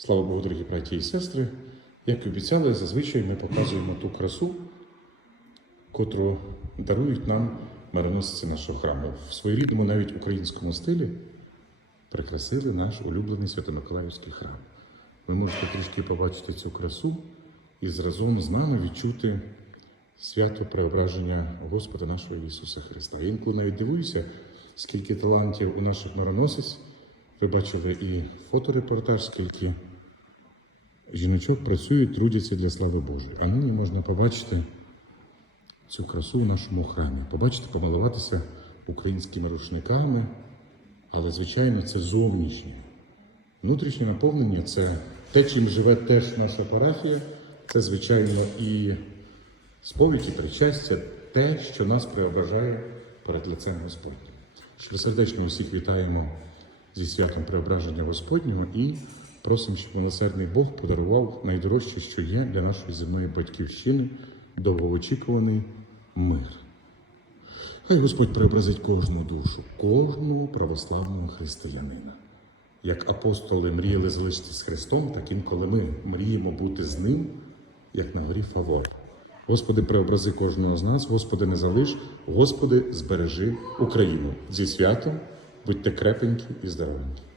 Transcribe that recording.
Слава Богу, дорогі браті і сестри. Як і обіцяли, зазвичай ми показуємо ту красу, котру дарують нам мироносиці нашого храму. В своєрідному навіть українському стилі прикрасили наш улюблений Свято-Миколаївський храм. Ви можете трішки побачити цю красу і зразом з нами відчути свято преображення Господа нашого Ісуса Христа. Я інколи навіть дивуюся, скільки талантів у наших мироносиць. Ви бачили і фоторепортаж, скільки жіночок працюють, трудяться для слави Божої. А нині можна побачити цю красу в нашому храмі, побачити, помилуватися українськими рушниками, але, звичайно, це зовнішнє. Внутрішнє наповнення це те, чим живе теж наша парафія, це, звичайно, і сповідь, і причастя, те, що нас преображає перед лицем Господнім. Щиросердечно усіх вітаємо зі святом преображення Господнього і просимо, щоб милосердний Бог подарував найдорожче, що є для нашої земної батьківщини, довгоочікуваний мир. Хай Господь преобразить кожну душу, кожного православного християнина. Як апостоли мріяли залишитися з Христом, так інколи ми мріємо бути з Ним, як на горі Фавор. Господи, преобрази кожного з нас, Господи, не залиш, Господи, збережи Україну. Зі святом будьте крепенькі і здоровенькі.